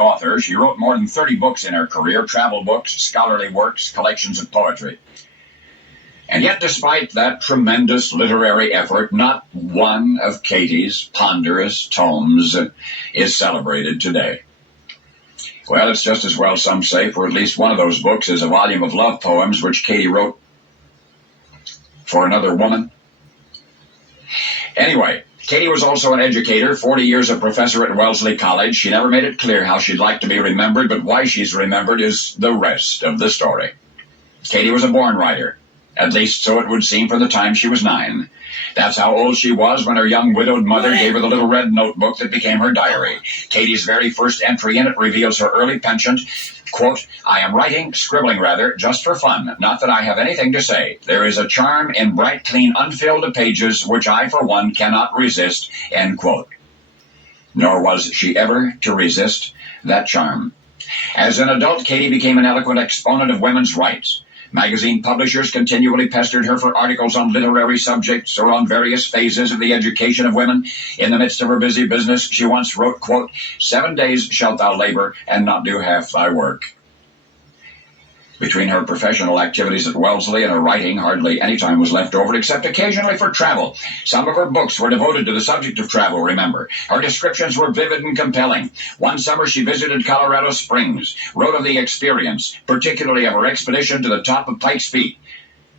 author. She wrote more than 30 books in her career, travel books, scholarly works, collections of poetry. And yet, despite that tremendous literary effort, not one of Katie's ponderous tomes is celebrated today. Well, it's just as well, some say, for at least one of those books is a volume of love poems which Katie wrote for another woman. Anyway, Katie was also an educator, 40 years a professor at Wellesley College. She never made it clear how she'd like to be remembered, but why she's remembered is the rest of the story. Katie was a born writer. At least so it would seem from the time she was 9. That's how old she was when her young widowed mother gave her the little red notebook that became her diary. Katie's very first entry in it reveals her early penchant. Quote, "I am scribbling rather, just for fun. Not that I have anything to say. There is a charm in bright, clean, unfilled pages which I, for one, cannot resist." End quote. Nor was she ever to resist that charm. As an adult, Katie became an eloquent exponent of women's rights. Magazine publishers continually pestered her for articles on literary subjects or on various phases of the education of women. In the midst of her busy business, she once wrote, quote, "7 days shalt thou labor and not do half thy work." Between her professional activities at Wellesley and her writing, hardly any time was left over except occasionally for travel. Some of her books were devoted to the subject of travel, remember. Her descriptions were vivid and compelling. One summer she visited Colorado Springs, wrote of the experience, particularly of her expedition to the top of Pikes Peak.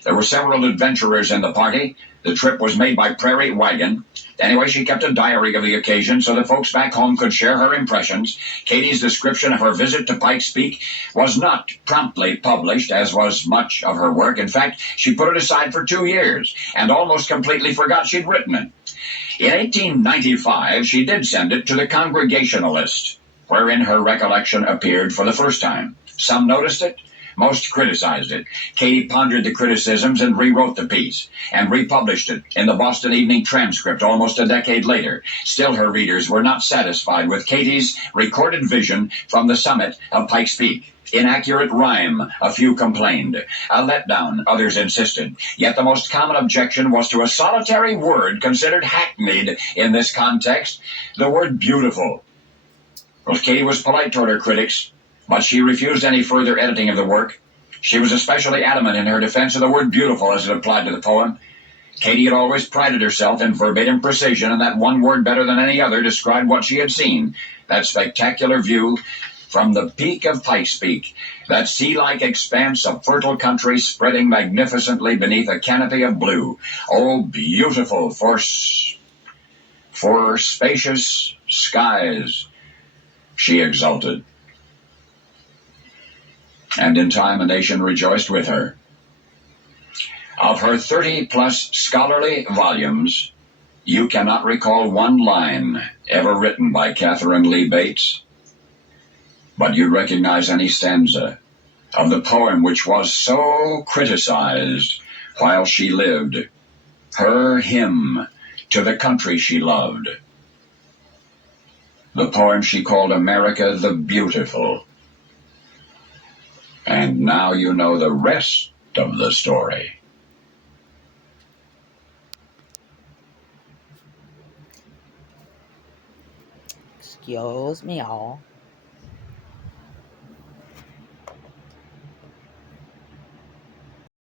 There were several adventurers in the party. The trip was made by prairie wagon. Anyway, she kept a diary of the occasion so that folks back home could share her impressions. Katie's description of her visit to Pikes Peak was not promptly published, as was much of her work. In fact, she put it aside for 2 years and almost completely forgot she'd written it. In 1895, she did send it to the Congregationalist, wherein her recollection appeared for the first time. Some noticed it. Most criticized it. Katie pondered the criticisms and rewrote the piece, and republished it in the Boston Evening Transcript almost a decade later. Still, her readers were not satisfied with Katie's recorded vision from the summit of Pikes Peak. Inaccurate rhyme, a few complained. A letdown, others insisted. Yet the most common objection was to a solitary word considered hackneyed in this context, the word beautiful. Well, Katie was polite toward her critics, but she refused any further editing of the work. She was especially adamant in her defense of the word beautiful as it applied to the poem. Katie had always prided herself in verbatim precision, and that one word better than any other described what she had seen. That spectacular view from the peak of Pikes Peak, that sea-like expanse of fertile country spreading magnificently beneath a canopy of blue. Oh, beautiful for spacious skies, she exulted. And in time a nation rejoiced with her. Of her 30-plus scholarly volumes, you cannot recall one line ever written by Katherine Lee Bates, but you'd recognize any stanza of the poem which was so criticized while she lived, her hymn to the country she loved, the poem she called America the Beautiful. And now you know the rest of the story. Excuse me, y'all.